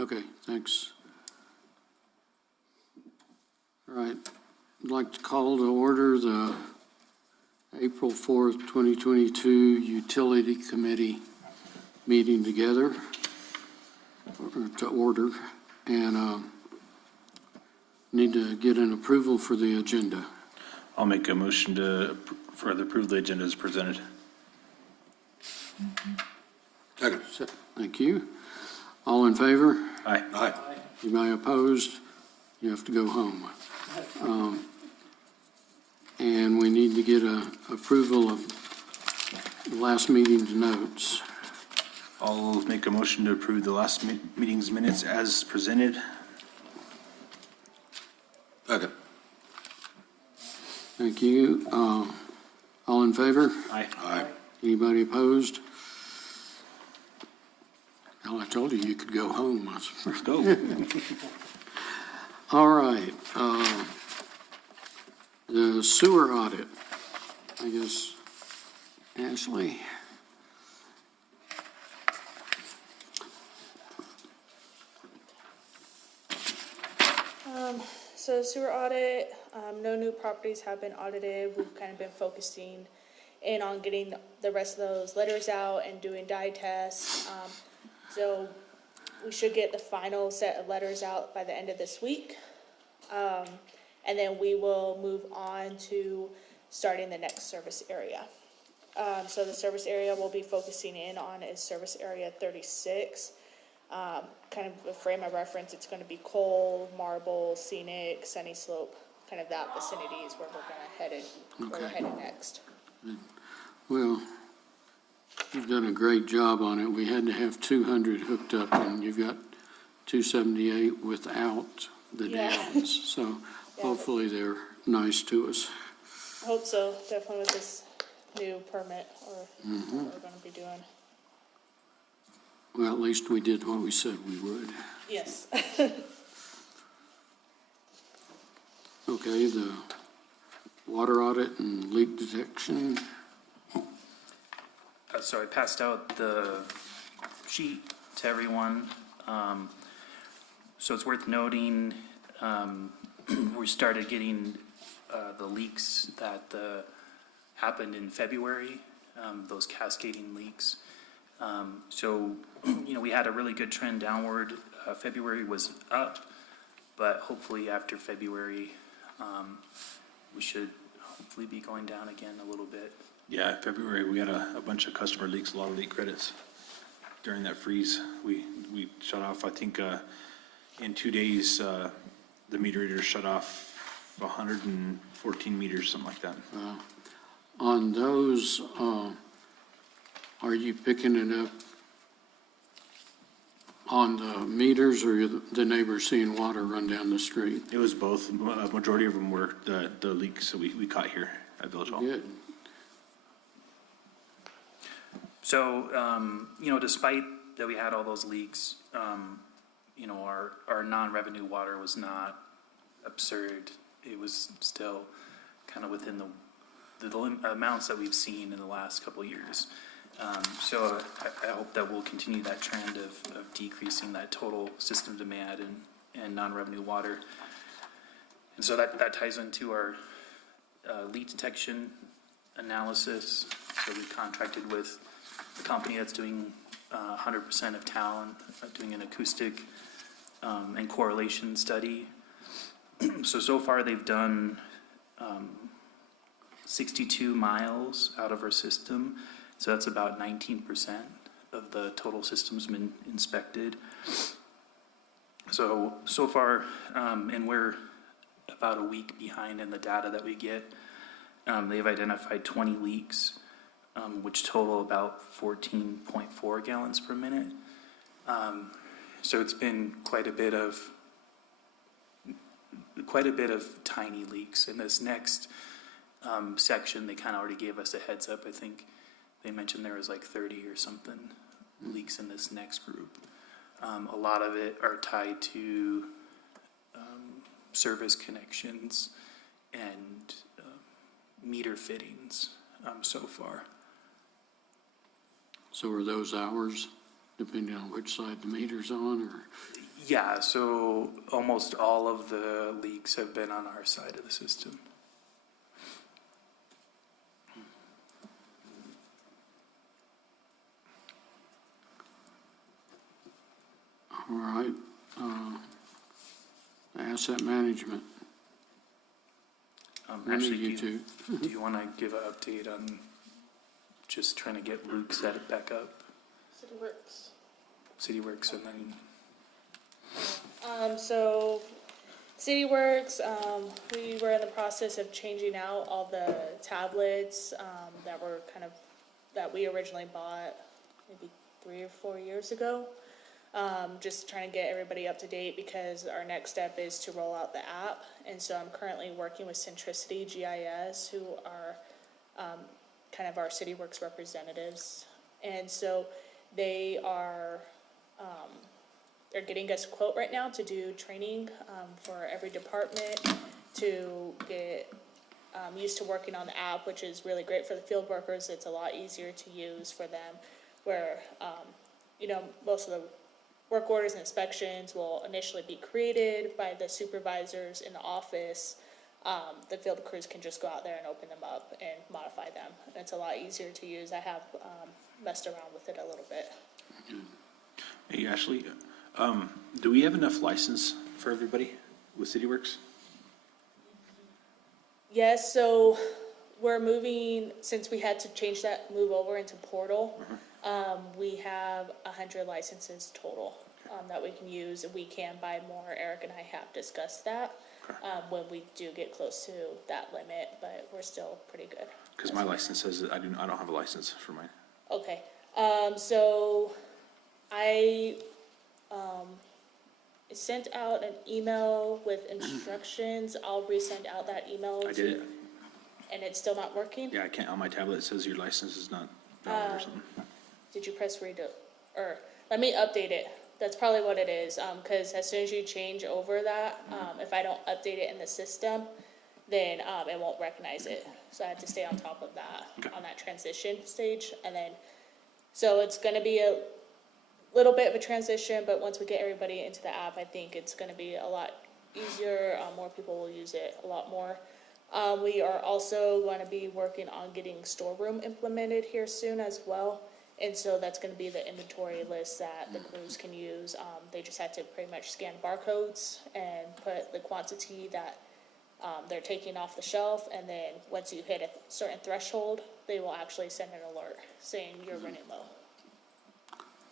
Okay, thanks. All right, I'd like to call to order the April 4th, 2022 Utility Committee meeting together, or to order, and need to get an approval for the agenda. I'll make a motion to further approve the agenda as presented. Second. Thank you. All in favor? Aye. Aye. Anybody opposed? You have to go home. And we need to get a approval of the last meeting's notes. I'll make a motion to approve the last meeting's minutes as presented. Second. Thank you. All in favor? Aye. Aye. Anybody opposed? Well, I told you could go home. Let's go. All right. The sewer audit, I guess, Ashley. So sewer audit, no new properties have been audited. We've kind of been focusing in on getting the rest of those letters out and doing dye tests. So we should get the final set of letters out by the end of this week. And then we will move on to starting the next service area. So the service area we'll be focusing in on is service area 36. Kind of a frame of reference, it's going to be Cole, Marble, Scenic, Sunny Slope, kind of that vicinity is where we're headed next. Well, you've done a great job on it. We had to have 200 hooked up, and you've got 278 without the downs. So hopefully they're nice to us. I hope so, definitely with this new permit or what we're going to be doing. Well, at least we did what we said we would. Yes. Okay, the water audit and leak detection. So I passed out the sheet to everyone. So it's worth noting, we started getting the leaks that happened in February, those cascading leaks. So, we had a really good trend downward. February was up, but hopefully after February, we should hopefully be going down again a little bit. Yeah, February, we had a bunch of customer leaks, a lot of leak credits during that freeze. We shut off, I think, in 2 days, the meter reader shut off 114 meters, something like that. On those, are you picking it up on the meters, or the neighbors seeing water run down the street? It was both. A majority of them were the leaks that we caught here at Village Hall. Good. So, despite that we had all those leaks, our non-revenue water was not absurd. It was still kind of within the amounts that we've seen in the last couple of years. So I hope that we'll continue that trend of decreasing that total system demand and non-revenue water. And so that ties into our leak detection analysis. So we contracted with a company that's doing 100% of town, doing an acoustic and correlation study. So far they've done 62 miles out of our system. So that's about 19% of the total system's been inspected. So far, and we're about a week behind in the data that we get. They've identified 20 leaks, which total about 14.4 gallons per minute. So it's been quite a bit of tiny leaks. In this next section, they kind of already gave us a heads up. I think they mentioned there was like 30 or something leaks in this next group. A lot of it are tied to service connections and meter fittings so far. So are those hours, depending on which side the meter's on, or? Yeah, so almost all of the leaks have been on our side of the system. All right. Asset management. One of Actually, you two. do you want to give an update on just trying to get Luke set it back up? City Works. City Works, and then So City Works, we were in the process of changing out all the tablets, that were that we originally bought maybe 3 or 4 years ago. Just trying to get everybody up to date because our next step is to roll out the app. And so I'm currently working with Centricity GIS, who are kind of our City Works representatives. And so they are, they're getting us a quote right now to do training for every department to get used to working on the app, which is really great for the field workers. It's a lot easier to use for them, where, most of the work orders and inspections will initially be created by the supervisors in the office. The field crews can just go out there and open them up and modify them. And it's a lot easier to use. I have messed around with it a little bit. Hey, Ashley, do we have enough license for everybody with CityWorks? Yes, so we're moving, since we had to move over into Portal, we have 100 licenses total that we can use. We can buy more. Eric and I have discussed that when we do get close to that limit, but we're still pretty good. Because my license says that I don't have a license for mine. Okay, so I sent out an email with instructions. I'll resend out that email. I did it. And it's still not working? Yeah, I can't, on my tablet, it says your license is not valid or something. Did you press redo? Or, let me update it. That's probably what it is, because as soon as you change over that, if I don't update it in the system, then it won't recognize it. So I have to stay on top of that, Okay. on that transition stage. And then, so it's gonna be a little bit of a transition, but once we get everybody into the app, I think it's gonna be a lot easier. More people will use it a lot more. We are also going to be working on getting storeroom implemented here soon as well. And so that's going to be the inventory list that the crews can use. They just had to pretty much scan barcodes and put the quantity that they're taking off the shelf. And then once you hit a certain threshold, they will actually send an alert saying you're running low.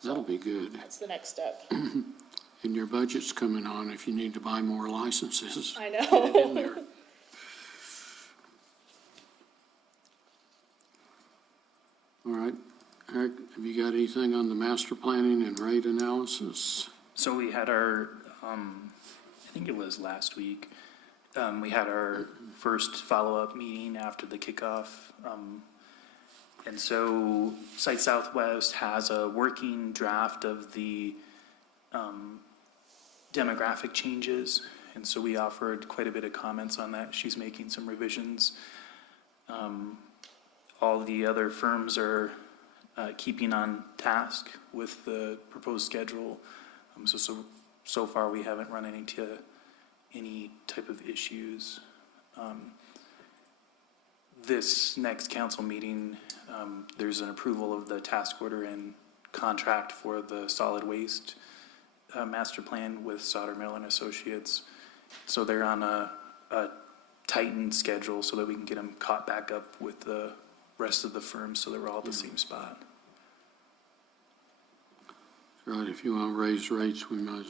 That'll be good. That's the next step. And your budget's coming on if you need to buy more licenses. I Get it in know. there. All right, Eric, have you got anything on the master planning and rate analysis? so we had our, I think it was last week, we had our first follow-up meeting after the kickoff. And so Site Southwest has a working draft of the demographic changes. And so we offered quite a bit of comments on that. She's making some revisions. All the other firms are keeping on task with the proposed schedule. So far, we haven't run into any type of issues. This next council meeting, there's an approval of the task order and contract for the solid waste master plan with Sauter Mill and Associates. So they're on a tightened schedule so that we can get them caught back up with the rest of the firms so that we're all at the same spot. Right, if you want to raise rates, we might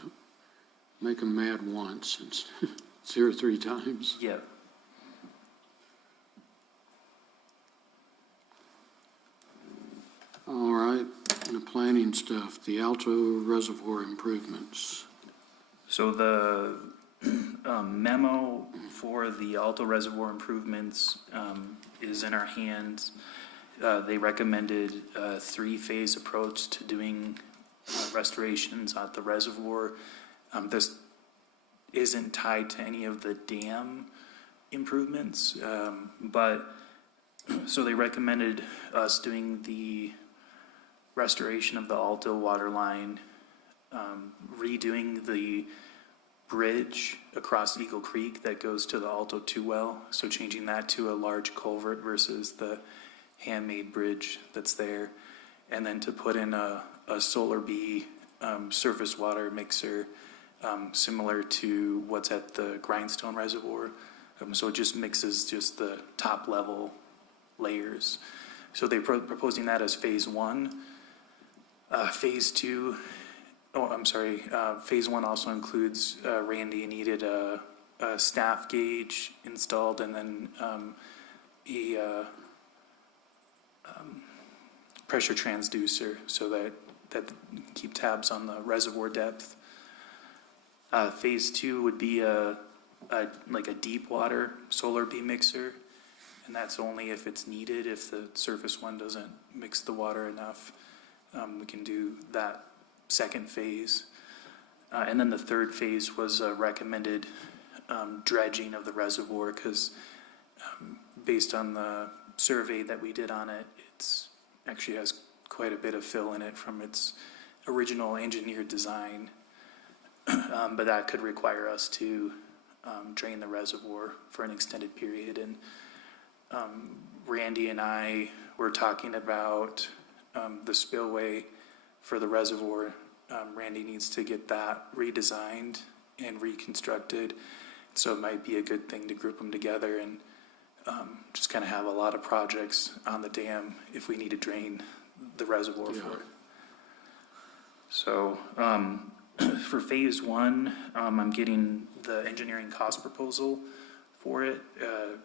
make them mad once, and 2 or 3 times. Yeah. All right, the planning stuff, the Alto Reservoir improvements. So the memo for the Alto Reservoir improvements is in our hands. They recommended a 3-phase approach to doing restorations at the reservoir. This isn't tied to any of the dam improvements, but so they recommended us doing the restoration of the Alto water line redoing the bridge across Eagle Creek that goes to the Alto 2 well. So changing that to a large culvert versus the handmade bridge that's there. And then to put in a Solar Bee surface water mixer similar to what's at the Grindstone Reservoir. So it just mixes just the top level layers. So they're proposing that as phase one. Phase two, phase one also includes, Randy needed a staff gauge installed and then a pressure transducer so that keep tabs on the reservoir depth. Phase two would be like a deep water solar bee mixer, and that's only if it's needed. If the surface one doesn't mix the water enough, we can do that second phase. And then the third phase was recommended dredging of the reservoir because based on the survey that we did on it, it's actually has quite a bit of fill in it from its original engineered design. But that could require us to drain the reservoir for an extended period. And Randy and I were talking about the spillway for the reservoir. Randy needs to get that redesigned and reconstructed. So it might be a good thing to group them together and just kind of have a lot of projects on the dam if we need to drain the reservoir for it. So for phase one, I'm getting the engineering cost proposal for it.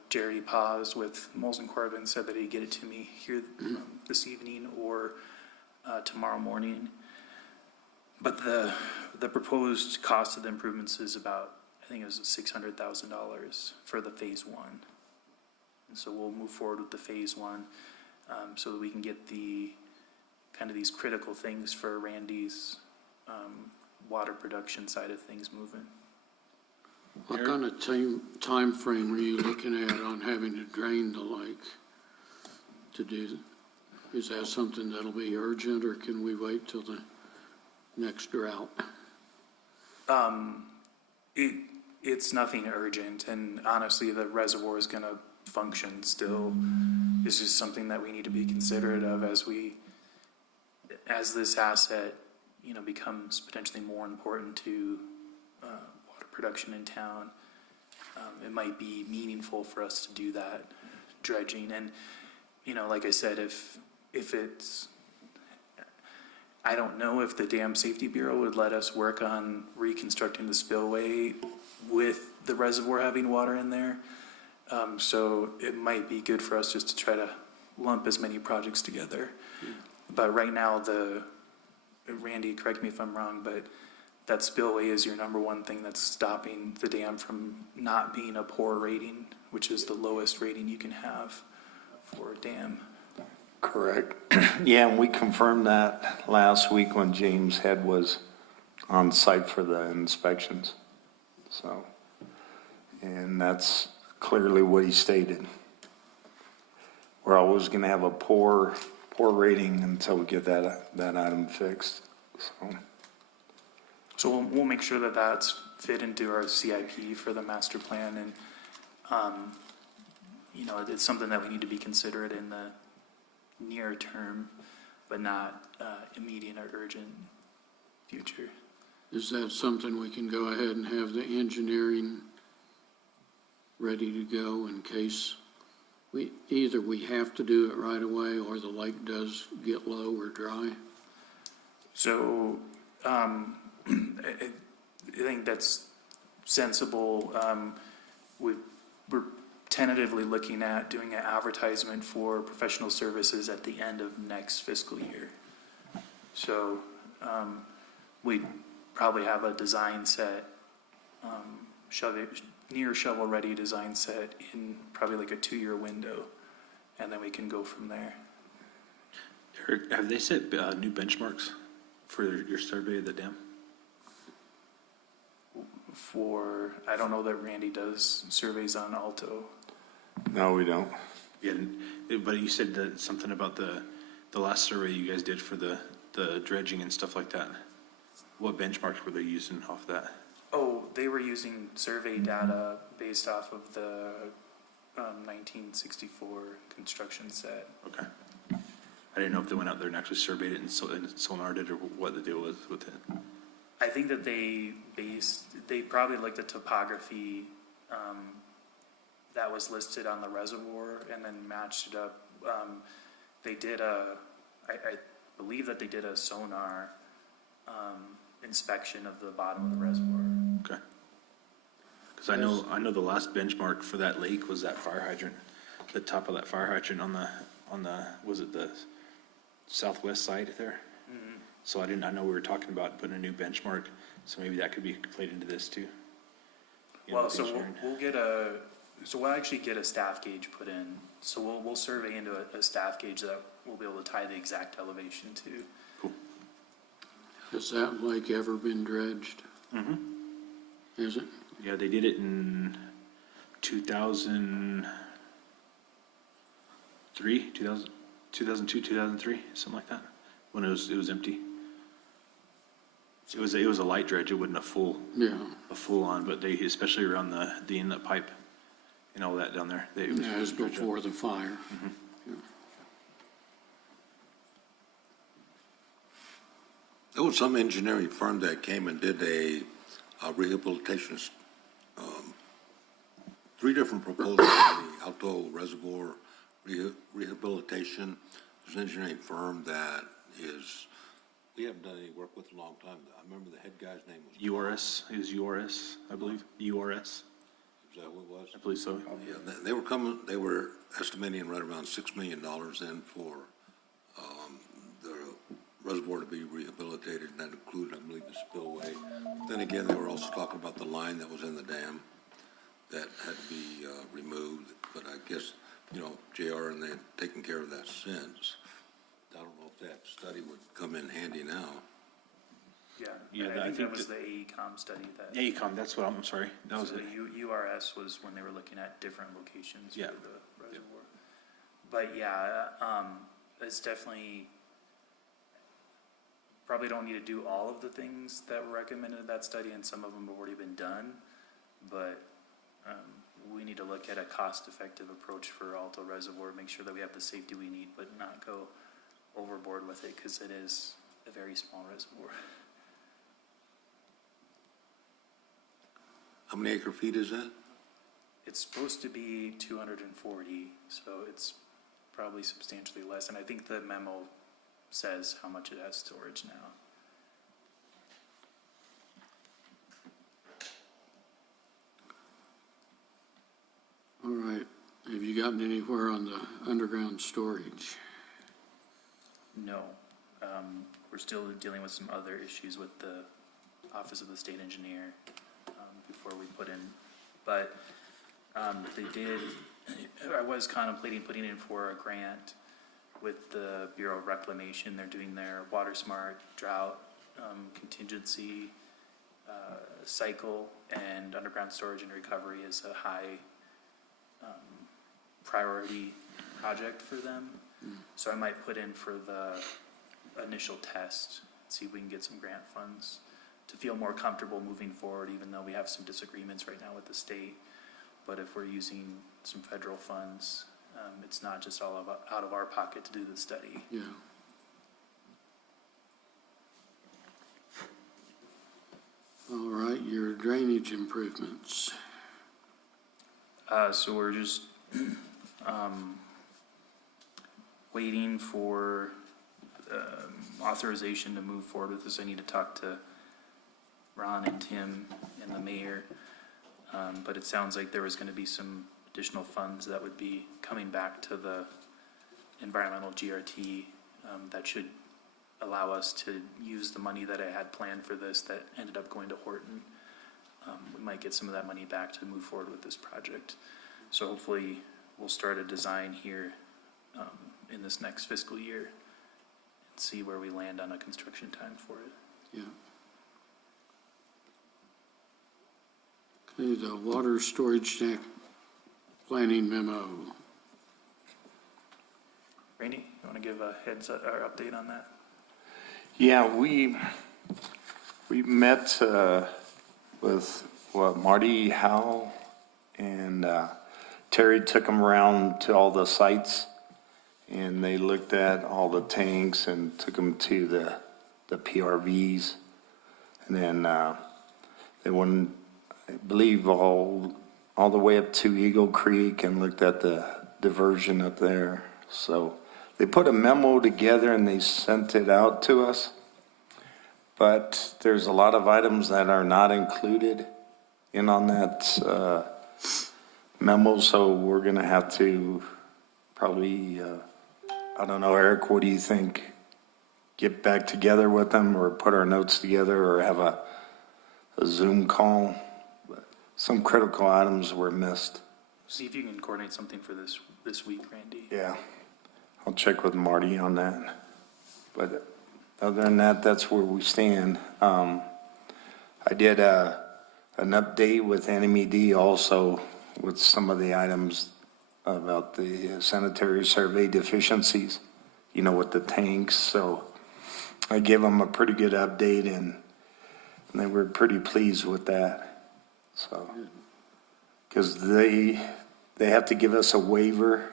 Jerry Paz with Moles and Corbin said that he'd get it to me here this evening or tomorrow morning. But the proposed cost of the improvements is about, I think it was $600,000 for the phase one. And so we'll move forward with the phase one so that we can get the kind of these critical things for Randy's water production side of things moving. What kind of time frame are you looking at on having to drain the lake to do? Is that something that'll be urgent, or can we wait till the next drought? It's nothing urgent, and honestly, the reservoir is going to function still. It's just something that we need to be considerate of as this asset, becomes potentially more important to water production in town. It might be meaningful for us to do that dredging, and like I said, if it's, I don't know if the Dam Safety Bureau would let us work on reconstructing the spillway with the reservoir having water in there. So it might be good for us just to try to lump as many projects together. But right now, Randy, correct me if I'm wrong, but that spillway is your number one thing that's stopping the dam from not being a poor rating, which is the lowest rating you can have for a dam. Correct. Yeah, and we confirmed that last week when James Head was on site for the inspections. So, and that's clearly what he stated. We're always going to have a poor rating until we get that item fixed. So we'll make sure that that's fit into our CIP for the master plan, and it's something that we need to be considerate in the near term, but not immediate or urgent future. Is that something we can go ahead and have the engineering ready to go in case we have to do it right away or the lake does get low or dry? So I think that's sensible. We're tentatively looking at doing an advertisement for professional services at the end of next fiscal year. So we probably have a design set, near shovel-ready design set in probably like a 2-year window, and then we can go from there. Eric, have they set new benchmarks for your survey of the dam? I don't know that Randy does surveys on Alto. No, we don't. Yeah, but you said that something about the last survey you guys did for the dredging and stuff like that. What benchmarks were they using off that? Oh, they were using survey data based off of the 1964 construction set. Okay. I didn't know if they went out there and actually surveyed it and sonared it, or what the deal was with it. I think that they probably looked at topography that was listed on the reservoir and then matched it up. They did I believe that they did a sonar inspection of the bottom of the reservoir. Okay. Because I know the last benchmark for that lake was that fire hydrant, the top of that fire hydrant on the was it the southwest side there? Mm-hmm. So I know we were talking about putting a new benchmark, so maybe that could be played into this too. You know, Well, so engineering. we'll actually get a staff gauge put in. So we'll survey into a staff gauge that we'll be able to tie the exact elevation to. Has that lake ever been dredged? Mm-hmm. Is it? Yeah, they did it in 2003, 2002, 2003, something like that, when it was empty. It was a light dredge. It wasn't a full on, but they, especially around the inlet pipe and all that down there. It was before the fire. There was some engineering firm that came and did a rehabilitation, 3 different proposals on the Alto Reservoir Rehabilitation. There's an engineering firm that we haven't done any work with in a long time. I remember the head guy's name was. URS, it was URS, I believe. URS, Is that what it was? I believe so. Yeah, they were estimating right around $6 million in for the reservoir to be rehabilitated, and that included, I believe, the spillway. Then again, they were also talking about the line that was in the dam that had to be removed, but I guess, JR and they've taken care of that since. I don't know if that study would come in handy now. Yeah, I think that was the AECOM study that. AECOM, that's what I'm sorry. That was So it. the URS was when they were looking at different locations Yeah. for the reservoir. But yeah, it's definitely, probably don't need to do all of the things that were recommended in that study, and some of them have already been done. But we need to look at a cost-effective approach for Alto Reservoir, make sure that we have the safety we need, but not go overboard with it, because it is a very small reservoir. How many acre feet is that? It's supposed to be 240, so it's probably substantially less. And I think the memo says how much it has storage now. All right. Have you gotten anywhere on the underground storage? No. We're still dealing with some other issues with the Office of the State Engineer before we put in. But they did, I was contemplating putting in for a grant with the Bureau of Reclamation. They're doing their Water Smart drought contingency cycle, and underground storage and recovery is a high priority project for them. So I might put in for the initial test, see if we can get some grant funds to feel more comfortable moving forward, even though we have some disagreements right now with the state. But if we're using some federal funds, it's not just all out of our pocket to do the study. Yeah. All right, your drainage improvements. So we're just waiting for authorization to move forward with this. I need to talk to Ron and Tim and the mayor, but it sounds like there was going to be some additional funds that would be coming back to the environmental GRT that should allow us to use the money that I had planned for this that ended up going to Horton. We might get some of that money back to move forward with this project. So hopefully we'll start a design here in this next fiscal year and see where we land on a construction time for it. Yeah. Okay, the water storage tank planning memo. Randy, you want to give a heads up or update on that? Yeah, we We met with, Marty Howe and Terry took them around to all the sites, and they looked at all the tanks and took them to the PRVs. And then they went, I believe, all the way up to Eagle Creek and looked at the diversion up there. So they put a memo together and they sent it out to us. But there's a lot of items that are not included in on that memo, so we're going to have to probably, I don't know, Eric, what do you think? Get back together with them or put our notes together or have a Zoom call? But some critical items were missed. See if you can coordinate something for this week, Randy. Yeah, I'll check with Marty on that. But other than that, that's where we stand. I did an update with NMED also with some of the items about the sanitary survey deficiencies, with the tanks. So I gave them a pretty good update and they were pretty pleased with that. So, because they have to give us a waiver,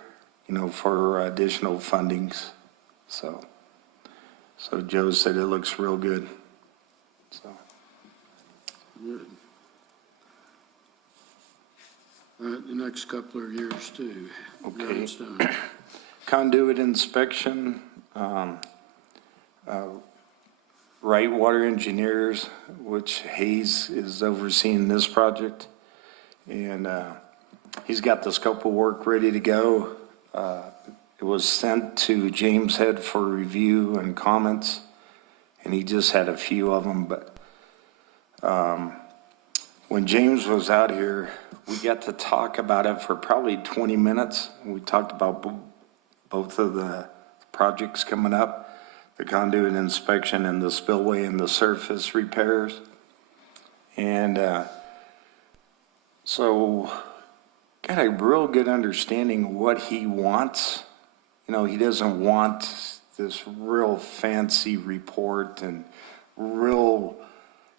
for additional fundings. So Joe said it looks real good. So. Good. All right, the next couple of years too. Okay. Grindstone. Conduit Inspection, Right Water Engineers, which Hayes is overseeing this project. And he's got the scope of work ready to go. It was sent to James Head for review and comments, and he just had a few of them. But when James was out here, we got to talk about it for probably 20 minutes. We talked about both of the projects coming up, the conduit inspection and the spillway and the surface repairs. And so got a real good understanding of what he wants. He doesn't want this real fancy report and real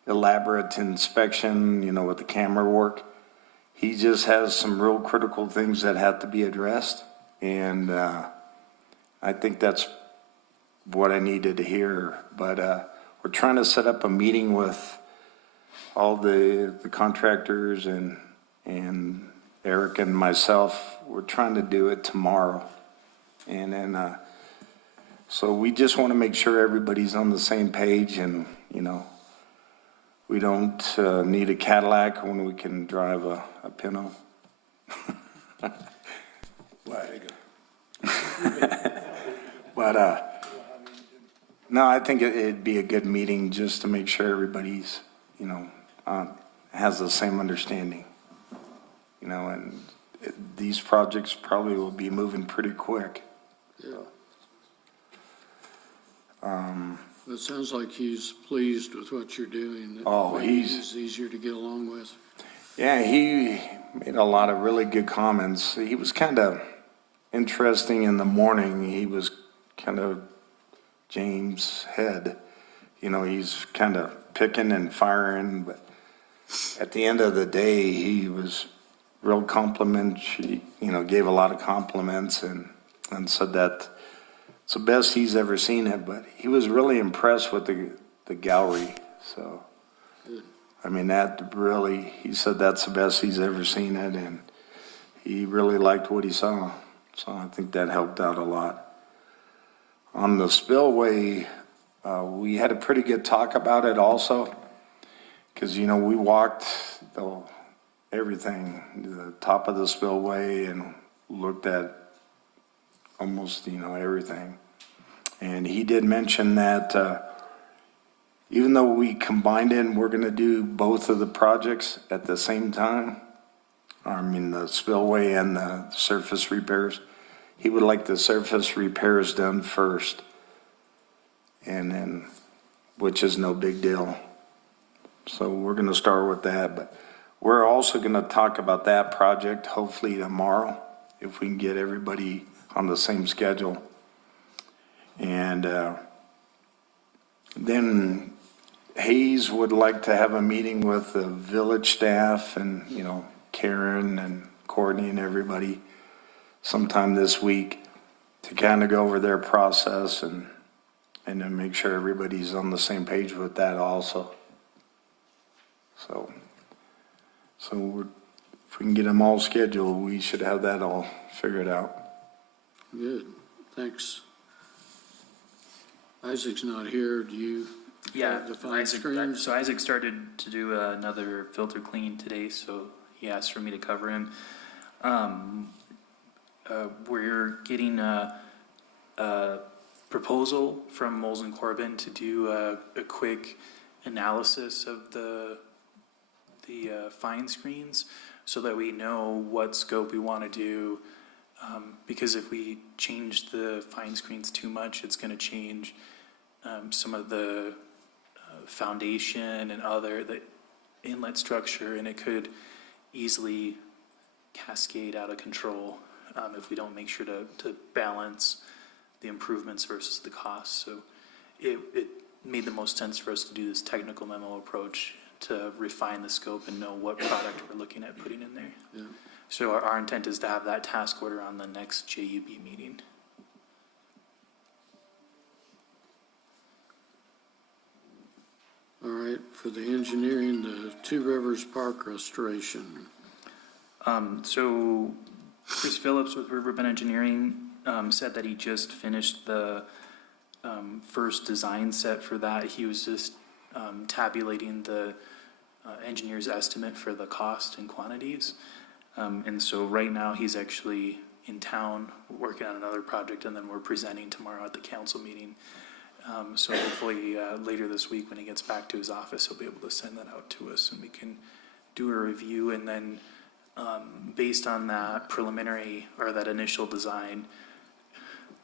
elaborate inspection, with the camera work. He just has some real critical things that have to be addressed. And I think that's what I needed to hear. But we're trying to set up a meeting with all the contractors and Eric and myself. We're trying to do it tomorrow. And then, so we just want to make sure everybody's on the same page and, we don't need a Cadillac when we can drive a Pinto. But, no, I think it'd be a good meeting just to make sure everybody's, has the same understanding. And these projects probably will be moving pretty quick. Yeah. It sounds like he's pleased with what you're doing. That Oh, maybe he's easier to get along with. Yeah, he made a lot of really good comments. He was kind of interesting in the morning. He was kind of James Head. He's kind of picking and firing, but at the end of the day, he was real complimentary, gave a lot of compliments and said that it's the best he's ever seen it, but he was really impressed with the gallery. So, I mean, that really, he said that's the best he's ever seen it, and he really liked what he saw. So I think that helped out a lot. On the spillway, we had a pretty good talk about it also, because, we walked everything, the top of the spillway, and looked at almost, everything. And he did mention that even though we combined it, we're going to do both of the projects at the same time. The spillway and the surface repairs. He would like the surface repairs done first, and then, which is no big deal. So we're going to start with that, but we're also going to talk about that project hopefully tomorrow, if we can get everybody on the same schedule. And then Hayes would like to have a meeting with the village staff and, you know, Karen and Courtney and everybody sometime this week to kind of go over their process and then make sure everybody's on the same page with that also. So if we can get them all scheduled, we should have that all figured out. Good, thanks. Isaac's not here, do you? Yeah, have the fine Isaac, screens? so Isaac started to do another filter clean today, so he asked for me to cover him. We're getting a proposal from Moles and Corbin to do a quick analysis of the fine screens so that we know what scope we want to do. Because if we change the fine screens too much, it's going to change some of the foundation and the inlet structure, and it could easily cascade out of control if we don't make sure to balance the improvements versus the costs. So it made the most sense for us to do this technical memo approach to refine the scope and know what product we're looking at putting in there. Yeah. So our intent is to have that task order on the next JUB meeting. All right, for the engineering, the Two Rivers Park restoration. So Chris Phillips with Riverbend Engineering said that he just finished the first design set for that. He was just tabulating the engineer's estimate for the cost and quantities. And so right now he's actually in town working on another project, and then we're presenting tomorrow at the council meeting. So hopefully later this week when he gets back to his office, he'll be able to send that out to us and we can do a review. And then based on that preliminary or that initial design,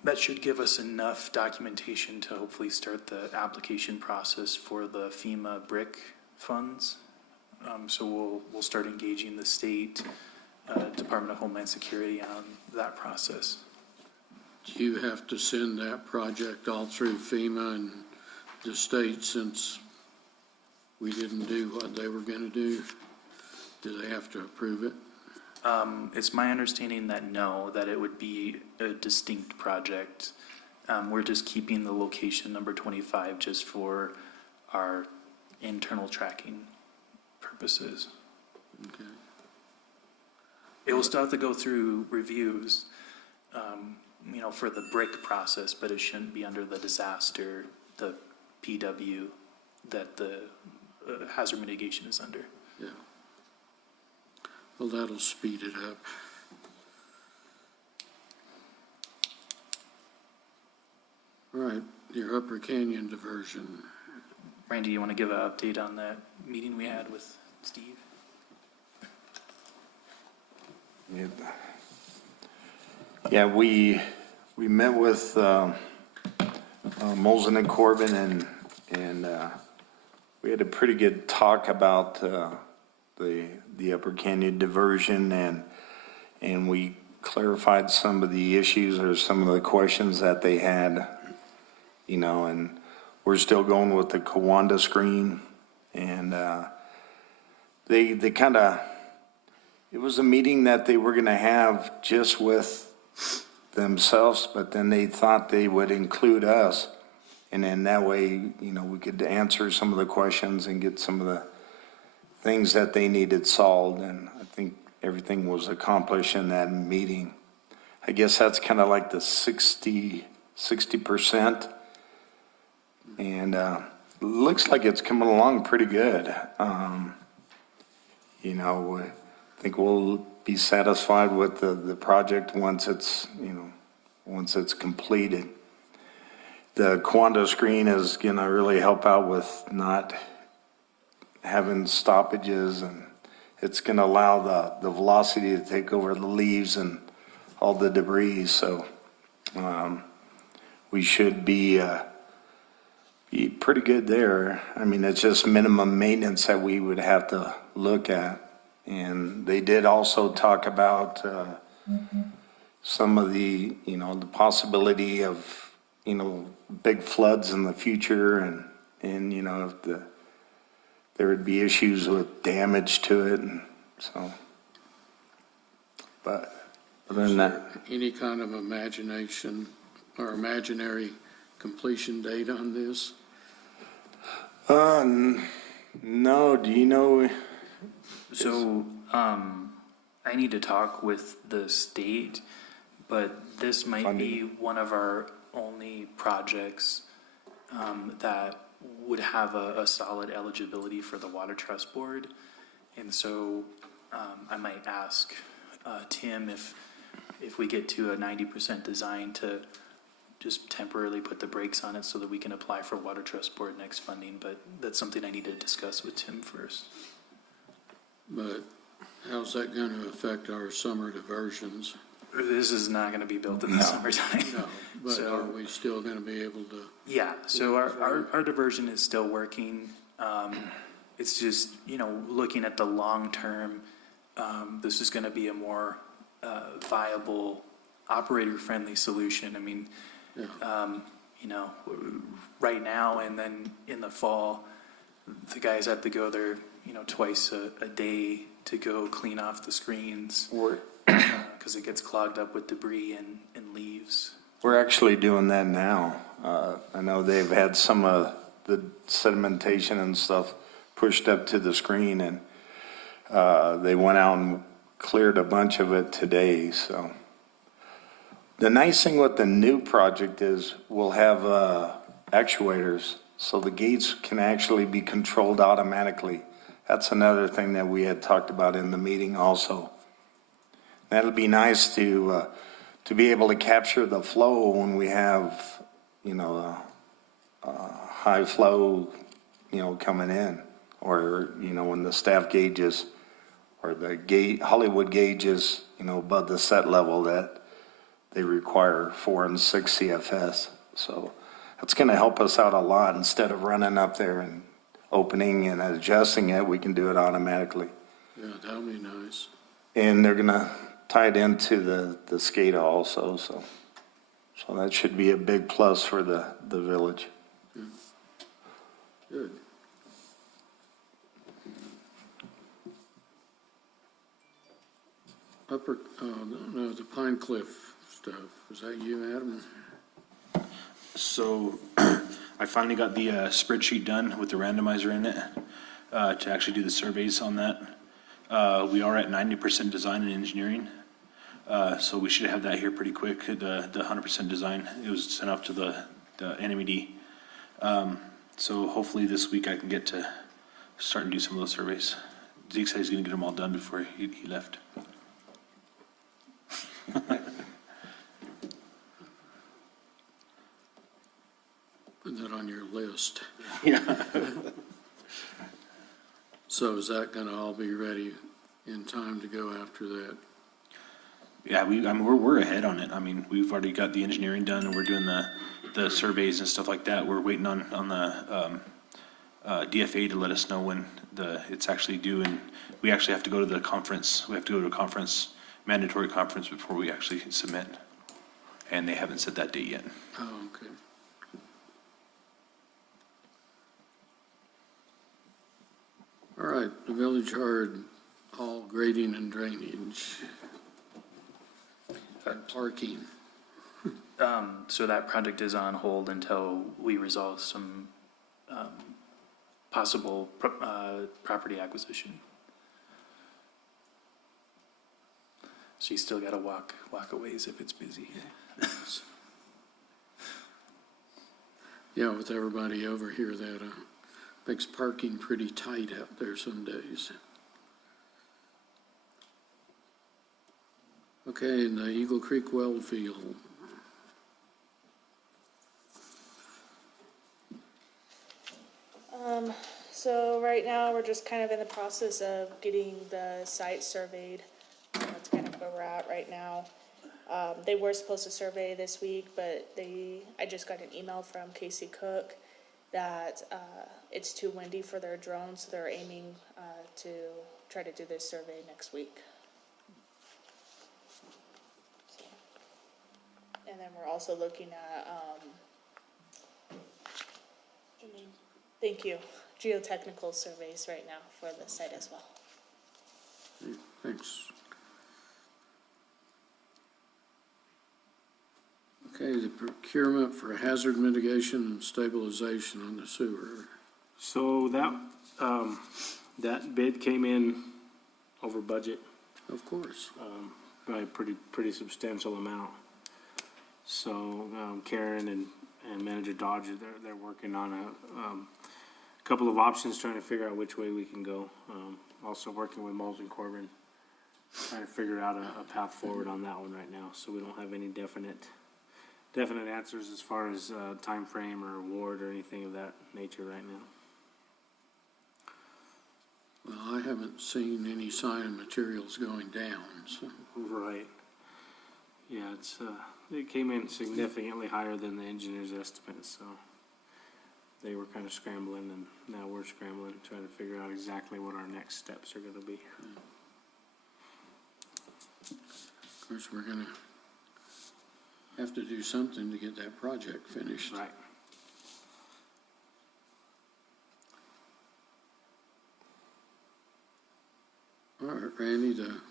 that should give us enough documentation to hopefully start the application process for the FEMA brick funds. So we'll start engaging the state Department of Homeland Security on that process. Do you have to send that project all through FEMA and the state since we didn't do what they were going to do? Do they have to approve it? It's my understanding that no, that it would be a distinct project. We're just keeping the location number 25 just for our internal tracking purposes. Okay. It will still have to go through reviews, for the brick process, but it shouldn't be under the disaster, the PW that the hazard mitigation is under. Yeah. Well, that'll speed it up. All right, your Upper Canyon diversion. Randy, you want to give an update on that meeting we had with Steve? Yeah, we met with Molson and Corbin and we had a pretty good talk about the Upper Canyon diversion and we clarified some of the issues or some of the questions that they had, and we're still going with the Kawanda screen, and they kind of, it was a meeting that they were going to have just with themselves, but then they thought they would include us, and then that way, we could answer some of the questions and get some of the things that they needed solved, and I think everything was accomplished in that meeting. I guess that's kind of like the 60%, and looks like it's coming along pretty good. I think we'll be satisfied with the project once it's completed. The Quando screen is going to really help out with not having stoppages, and it's going to allow the velocity to take over the leaves and all the debris. So we should be pretty good there. I mean, it's just minimum maintenance that we would have to look at. And they did also talk about some of the, the possibility of, big floods in the future, and if there would be issues with damage to it, and so. But other than that, Any kind of imagination or imaginary completion date on this? no, do you know? So, I need to talk with the state, but this might be one of our only projects that would have a solid eligibility for the Water Trust Board. And so I might ask Tim if we get to a 90% design to just temporarily put the brakes on it so that we can apply for Water Trust Board next funding. But that's something I need to discuss with Tim first. But how's that going to affect our summer diversions? This is not going to be built in the summertime. No, but So- are we still going to be able to? Yeah, so our diversion is still working. It's just, looking at the long term, this is gonna be a more viable, operator-friendly solution. I mean, right now and then in the fall, the guys have to go there, twice a day to go clean off the screens because it gets clogged up with debris and leaves. We're actually doing that now. I know they've had some of the sedimentation and stuff pushed up to the screen, and they went out and cleared a bunch of it today. So the nice thing with the new project is we'll have actuators, so the gates can actually be controlled automatically. That's another thing that we had talked about in the meeting also. That'll be nice to be able to capture the flow when we have, high flow, coming in, or, when the staff gauges or the Hollywood gauges, above the set level that they require 4 and 6 CFS. So that's going to help us out a lot. Instead of running up there and opening and adjusting it, we can do it automatically. Yeah, that'll be nice. And they're going to tie it into the SCADA also, so that should be a big plus for the village. Good. The Pine Cliff stuff, was that you, Adam? So I finally got the spreadsheet done with the randomizer in it to actually do the surveys on that. We are at 90% design and engineering. So we should have that here pretty quick, the 100% design. It was sent off to the NMED. So hopefully this week I can get to start and do some of those surveys. Zeke said he's gonna get them all done before he left. Put that on your list. Yeah. So is that gonna all be ready in time to go after that? Yeah, we're ahead on it. I mean, we've already got the engineering done and we're doing the surveys and stuff like that. We're waiting on the DFA to let us know when it's actually due, and we actually have to go to the conference. We have to go to a conference, mandatory conference, before we actually submit. And they haven't set that date yet. Oh, okay. All right, the Village Yard Hall grading and drainage. And parking. So that project is on hold until we resolve some possible property acquisition. So you still got to walk a ways if it's busy. Yeah, with everybody over here, that makes parking pretty tight out there some days. Okay, and the Eagle Creek well field. So right now, we're just kind of in the process of getting the site surveyed. That's kind of where we're at right now. They were supposed to survey this week, but I just got an email from Casey Cook that it's too windy for their drones, so they're aiming to try to do this survey next week. And then we're also looking at, thank you, geotechnical surveys right now for the site as well. Thanks. Okay, the procurement for hazard mitigation and stabilization in the sewer. So that bid came in over budget, Of course. by a pretty substantial amount. So, Karen and Manager Dodge, they're working on a couple of options, trying to figure out which way we can go. Also working with Moles and Corbin, trying to figure out a path forward on that one right now. So we don't have any definite answers as far as time frame or award or anything of that nature right now. Well, I haven't seen any sign of materials going down, so. Right. Yeah, it came in significantly higher than the engineer's estimate, so they were kind of scrambling, and now we're scrambling, trying to figure out exactly what our next steps are gonna be. Of course, we're gonna have to do something to get that project finished. Right. All right, Randy, the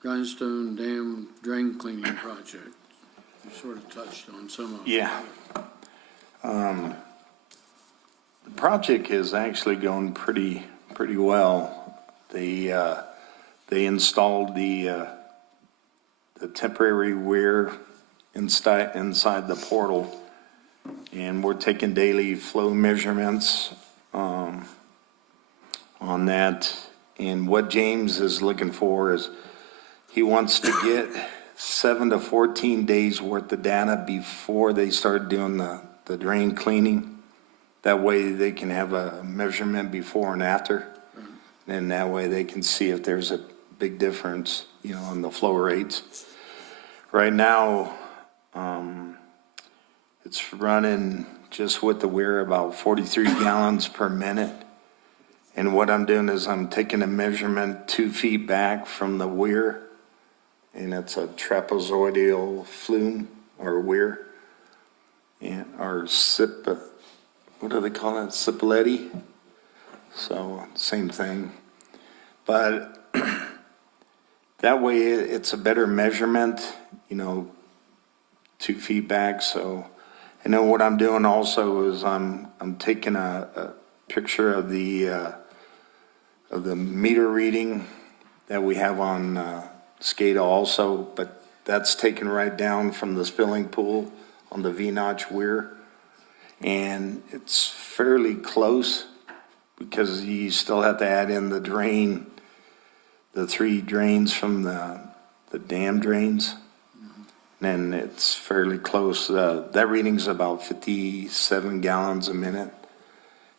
Grindstone Dam drain cleaning project. You sort of touched on some of it. Yeah. The project is actually going pretty well. They installed the temporary weir inside the portal, and we're taking daily flow measurements on that. And what James is looking for is he wants to get 7 to 14 days worth of data before they start doing the drain cleaning. That way they can have a measurement before and after. And that way they can see if there's a big difference, in the flow rates. Right now, it's running just with the weir about 43 gallons per minute. And what I'm doing is I'm taking a measurement 2 feet back from the weir, and it's a trapezoidal flume or weir, and or what do they call it? Cipoletti. So same thing, but that way it's a better measurement, 2 feet back. So, and then what I'm doing also is I'm taking a picture of the meter reading that we have on SCADA also, but that's taken right down from the spilling pool on the V-notch weir, and it's fairly close because you still have to add in the 3 drains from the dam drains, and it's fairly close. That reading's about 57 gallons a minute.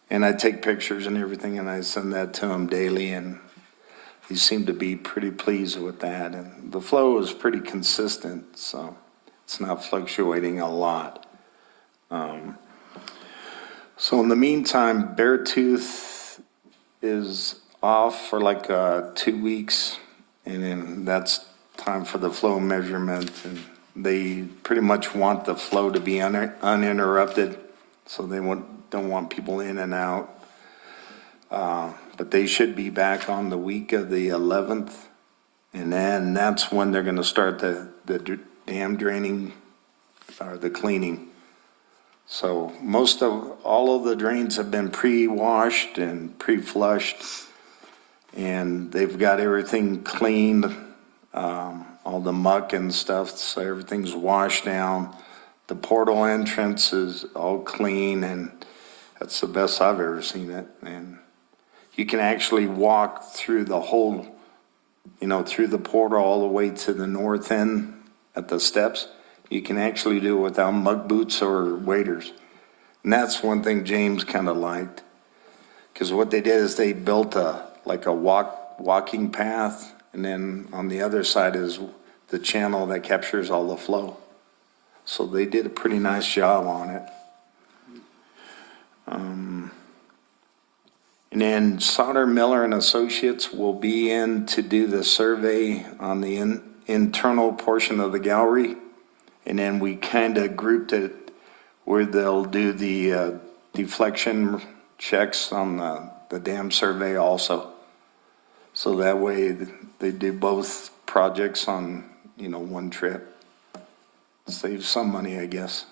And I take pictures and everything, and I send that to him daily, and he seemed to be pretty pleased with that. And the flow is pretty consistent, so it's not fluctuating a lot. So in the meantime, Beartooth is off for like 2 weeks, and then that's time for the flow measurement. And they pretty much want the flow to be uninterrupted, so they don't want people in and out. But they should be back on the week of the 11th, and then that's when they're going to start the dam draining or the cleaning. So all of the drains have been pre-washed and pre-flushed, and they've got everything cleaned, all the muck and stuff, so everything's washed down. The portal entrance is all clean, and that's the best I've ever seen it. And you can actually walk through the whole, through the portal all the way to the north end at the steps. You can actually do it without mug boots or waders. And that's one thing James kind of liked, because what they did is they built a walking path, and then on the other side is the channel that captures all the flow. So they did a pretty nice job on it. And then Sauter, Miller and Associates will be in to do the survey on the internal portion of the gallery. And then we kind of grouped it where they'll do the deflection checks on the dam survey also. So that way they do both projects on, one trip. Save some money, I guess.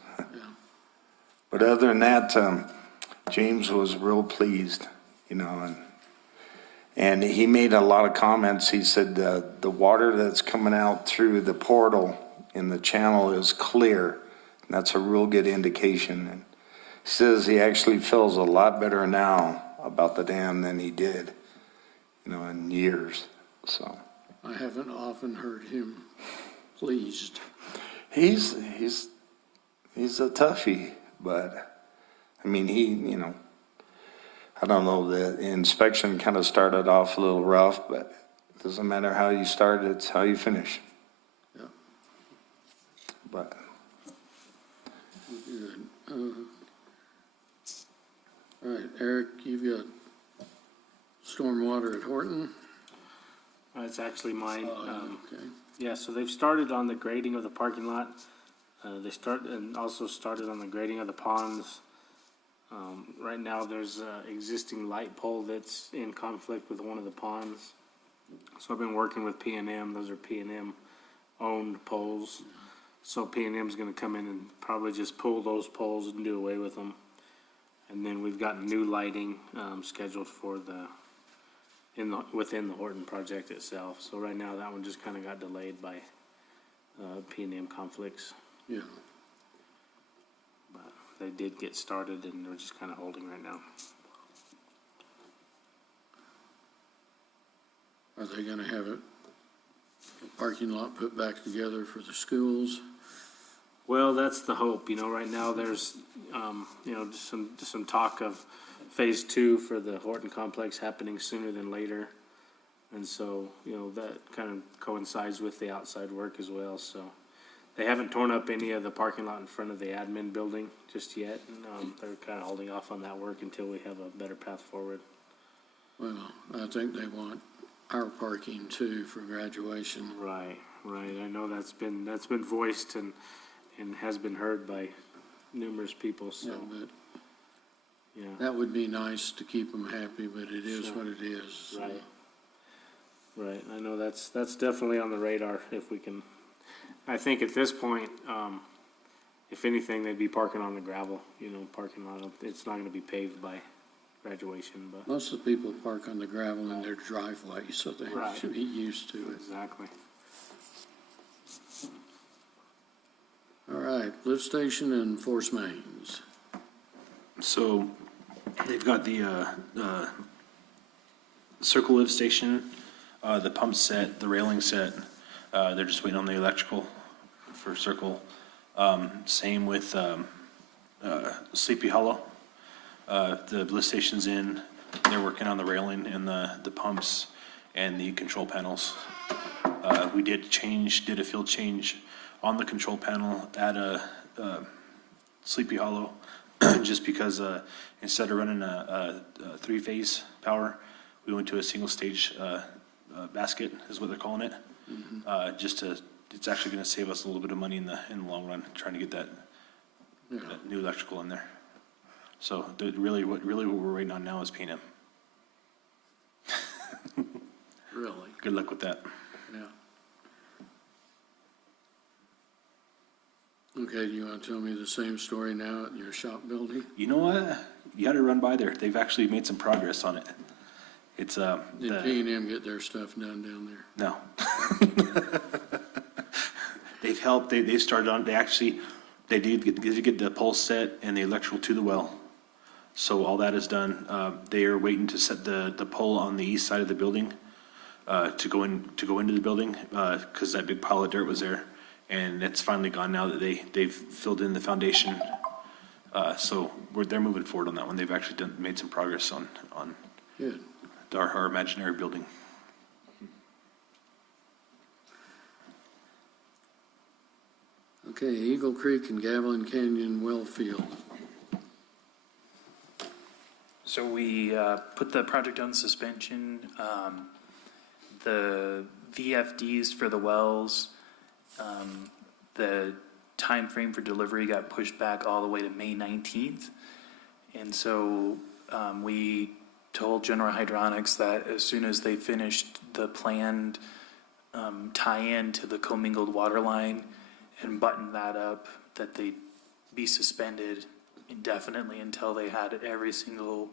But other than that, James was real pleased, and he made a lot of comments. He said the water that's coming out through the portal in the channel is clear. And that's a real good indication. And he says he actually feels a lot better now about the dam than he did, in years. So I haven't often heard him pleased. he's a toughie, but I mean, I don't know, the inspection kind of started off a little rough, but it doesn't matter how you start, it's how you finish. Yeah. But Good. All right, Eric, you've got stormwater at Horton. It's actually mine. Okay. Yeah, so they've started on the grading of the parking lot. Also started on the grading of the ponds. Right now, there's an existing light pole that's in conflict with one of the ponds. So I've been working with P&M. Those are P&M owned poles. So P&M's gonna come in and probably just pull those poles and do away with them. And then we've got new lighting, scheduled for within the Horton project itself. So right now, that one just kinda got delayed by, P&M conflicts. Yeah. But they did get started and they're just kinda holding right now. Are they gonna have a parking lot put back together for the schools? Well, that's the hope, right now there's, just some talk of phase 2 for the Horton complex happening sooner than later. And so, that kind of coincides with the outside work as well, so. They haven't torn up any of the parking lot in front of the admin building just yet, and, they're kind of holding off on that work until we have a better path forward. Well, I think they want our parking too for graduation. Right. I know that's been voiced and has been heard by numerous people, Yeah, so, but yeah. that would be nice to keep them happy, but it is what it is. So. Right, I know that's definitely on the radar if we can. I think at this point, if anything, they'd be parking on the gravel, parking lot. It's not gonna be paved by graduation, but. Most of the people park on the gravel in their driveway, so they Right. should be used to it. Exactly. All right, lift station and force mains. So they've got the circle lift station, the pump set, the railing set. They're just waiting on the electrical for circle. Same with Sleepy Hollow. The lift station's in. They're working on the railing and the pumps and the control panels. We did a field change on the control panel at Sleepy Hollow, just because instead of running a three-phase power, we went to a single-stage basket, is what they're calling it. It's actually going to save us a little bit of money in the long run, trying to get that new electrical in there. So really what we're waiting on now is P&M. Really? Good luck with that. Yeah. Okay, do you want to tell me the same story now at your shop building? You know what? You had to run by there. They've actually made some progress on it. It's Did P&M get their stuff done down there? no. They've helped. They've started on. They did get the pole set and the electrical to the well. So all that is done. They are waiting to set the pole on the east side of the building to go into the building because that big pile of dirt was there, and it's finally gone now that they've filled in the foundation. So they're moving forward on that one. They've actually made some progress on Good. our imaginary building. Okay, Eagle Creek and Gavilan Canyon well field. So we put the project on suspension. The VFDs for the wells, the time frame for delivery got pushed back all the way to May 19th. And so We told General Hydronics that as soon as they finished the planned tie-in to the commingled water line and buttoned that up, that they'd be suspended indefinitely until they had every single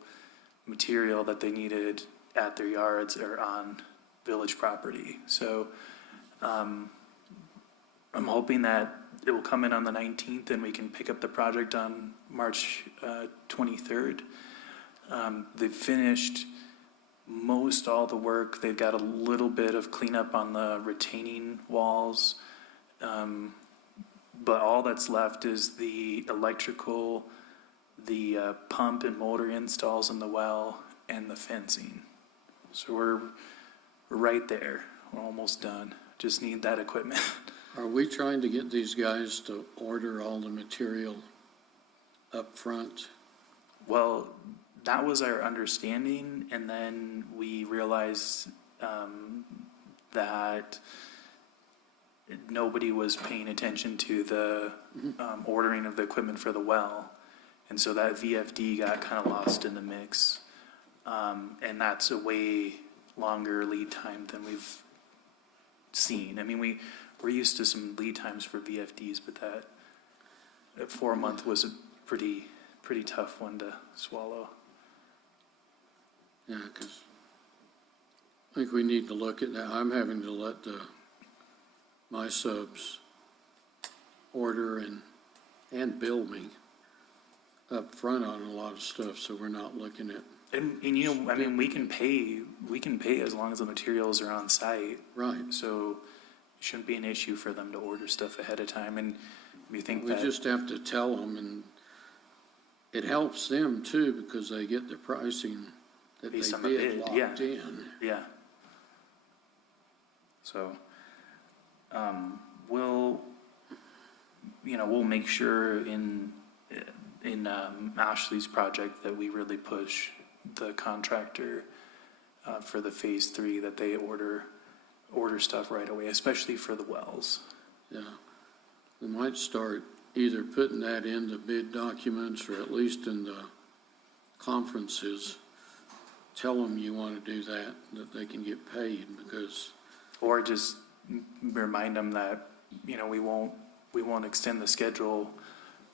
material that they needed at their yards or on village property. So I'm hoping that it will come in on the 19th and we can pick up the project on March 23rd. They've finished most all the work. They've got a little bit of cleanup on the retaining walls. But all that's left is the electrical, the pump and motor installs in the well, and the fencing. So we're right there. We're almost done. Just need that equipment. Are we trying to get these guys to order all the material up front? Well, that was our understanding, and then we realized that nobody was paying attention to the ordering of the equipment for the well, and so that VFD got kind of lost in the mix, and that's a way longer lead time than we've seen. I mean, we're used to some lead times for VFDs, but that 4-month was a pretty tough one to swallow. Yeah, because I think we need to look at that. I'm having to let my subs order and bill me up front on a lot of stuff, so we're not looking at. And you know, I mean, we can pay as long as the materials are on site. Right. So it shouldn't be an issue for them to order stuff ahead of time. And we think We that just have to tell them, and it helps them too, because they get the pricing that they Based on the bid bid, locked in. yeah. So we'll make sure in Ashley's project that we really push the contractor for the phase 3, that they order stuff right away, especially for the wells. Yeah. We might start either putting that in the bid documents or at least in the conferences. Tell them you want to do that they can get paid, because. Or just remind them that, we won't extend the schedule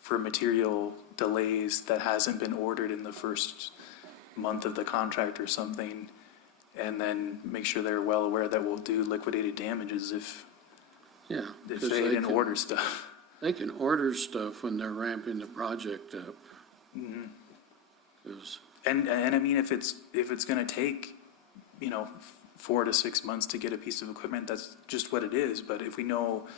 for material delays that hasn't been ordered in the first month of the contract or something, and then make sure they're well aware that we'll do liquidated damages if Yeah. they 'cause didn't order stuff. They can order stuff when they're ramping the project up. Mm-hmm. 'Cause And I mean, if it's going to take, 4 to 6 months to get a piece of equipment, that's just what it is. But if we know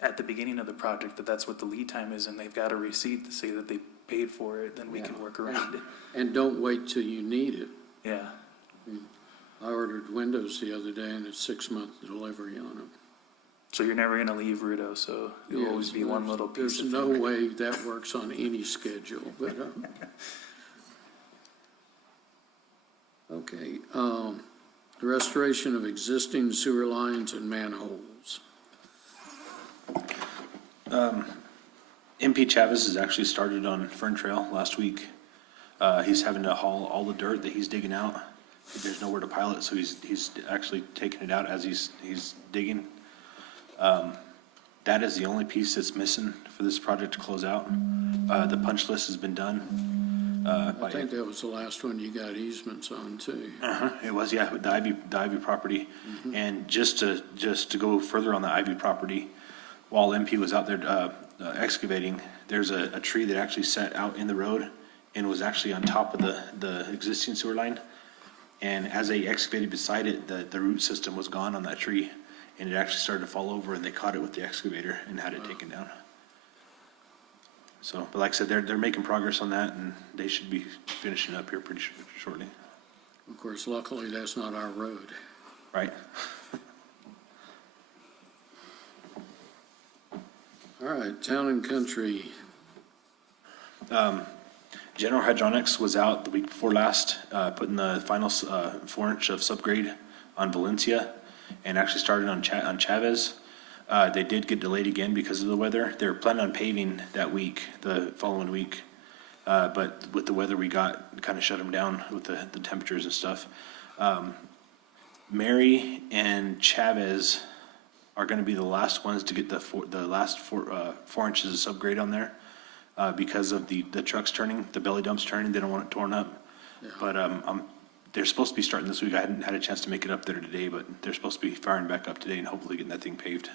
at the beginning of the project that that's what the lead time is, and they've got a receipt to say that they paid for it, then we can work around it. And don't wait till you need it. Yeah. I ordered windows the other day and it's 6-month delivery on them. So you're never going to leave Rudo, so you'll always be one little piece of There's no thing. way that works on any schedule, but, okay. The restoration of existing sewer lines and manholes. MP Chavez has actually started on Fern Trail last week. He's having to haul all the dirt that he's digging out. There's nowhere to pile it, so he's actually taking it out as he's digging. That is the only piece that's missing for this project to close out. The punch list has been done. I think that was the last one you got easements on too. It was, yeah, with the Ivy property. And just to go further on the Ivy property, while MP was out there excavating, there's a tree that actually sat out in the road and was actually on top of the existing sewer line. And as they excavated beside it, the root system was gone on that tree, and it actually started to fall over, and they caught it with the excavator and had it taken down. So, but like I said, they're making progress on that, and they should be finishing up here pretty shortly. Of course, luckily, that's not our road. Right? All right, Town and Country. General Hydronics was out the week before last, putting the final 4-inch of subgrade on Valencia, and actually started on Chavez. They did get delayed again because of the weather. They were planning on paving that week, the following week, But with the weather we got, kind of shut them down with the temperatures and stuff. Mary and Chavez are gonna be the last ones to get the last 4 inches of subgrade on there, because of the trucks turning, the belly dumps turning, they don't want it torn up. But, they're supposed to be starting this week. I hadn't had a chance to make it up there today, but they're supposed to be firing back up today and hopefully getting that thing paved.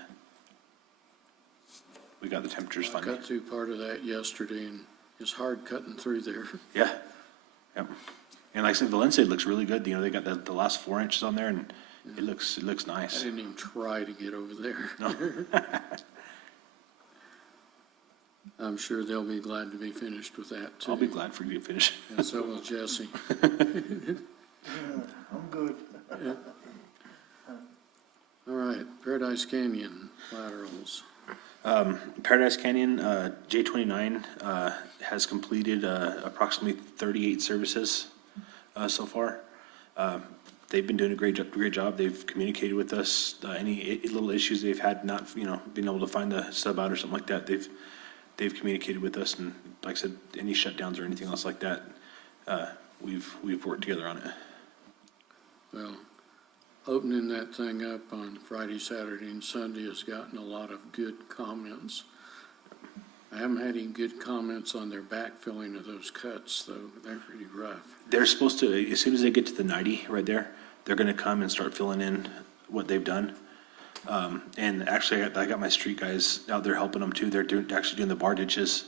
We got the temperatures I fine. cut through part of that yesterday, and it's hard cutting through there. Yeah, yep. And like I said, Valencia looks really good. You know, they got the last 4 inches on there, and it looks I nice. didn't even try to get over there. No. I'm sure they'll be glad to be finished with that, too. I'll be glad for you to finish. And so will Jesse. I'm good. All right, Paradise Canyon laterals. Paradise Canyon, J29, has completed, approximately 38 services, so far. They've been doing a great job. They've communicated with us, any little issues they've had, not, being able to find the sub out or something like that. They've communicated with us, and like I said, any shutdowns or anything else like that, we've worked together on it. Well, opening that thing up on Friday, Saturday, and Sunday has gotten a lot of good comments. I haven't had any good comments on their backfilling of those cuts, though. They're pretty rough. They're supposed to, as soon as they get to the 90 right there, they're gonna come and start filling in what they've done. And actually, I got my street guys out there helping them too. They're actually doing the bar ditches,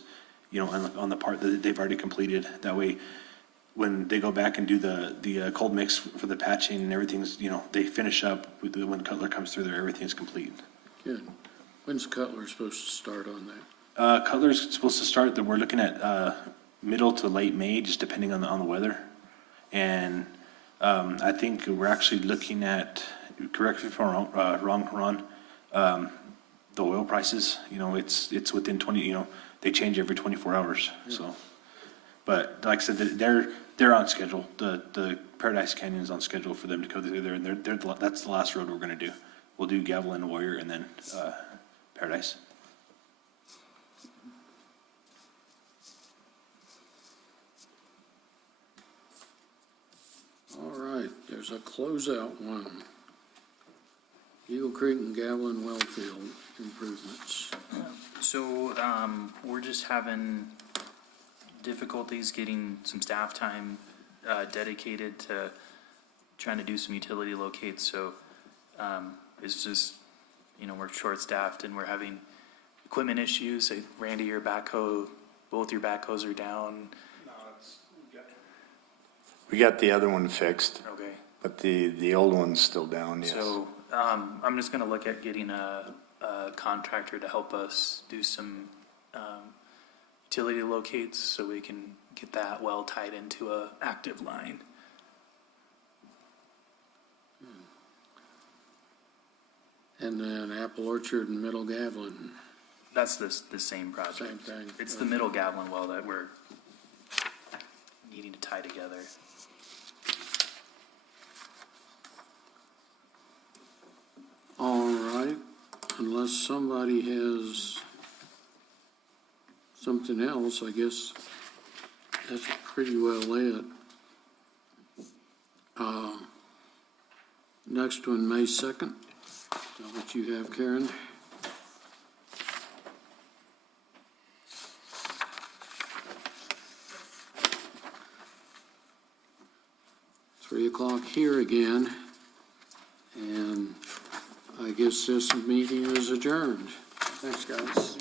on the part that they've already completed. That way, when they go back and do the cold mix for the patching and everything's, they finish up with when Cutler comes through there, everything's complete. Good. When's Cutler supposed to start on that? Cutler's supposed to start, we're looking at middle to late May, just depending on the weather. And I think we're actually looking at, correct me if I'm wrong, Ron, the oil prices, it's within 20, they change every 24 hours, so. But like I said, they're on schedule. The Paradise Canyon's on schedule for them to go through there, and that's the last road we're gonna do. We'll do Gavel and Warrior, and then Paradise. All right, there's a closeout one. Eagle Creek and Gavilan Wellfield improvements. So, we're just having difficulties getting some staff time, dedicated to trying to do some utility locates, so, it's just, we're short-staffed and we're having equipment issues. Like, Randy, your backhoe, both your backhoes are down. We got the other one fixed, Okay. but the old one's still down, yes. So, I'm just gonna look at getting a contractor to help us do some, utility locates so we can get that well tied into a active line. And then Apple Orchard and Middle Gavilan, That's the same project. same thing. It's the middle Gavilan well that we're needing to tie together. All right, unless somebody has something else, I guess that's pretty well it. Next one, May 2nd. Is that what you have, Karen? Three o'clock here again, and I guess this meeting is adjourned. Thanks, guys.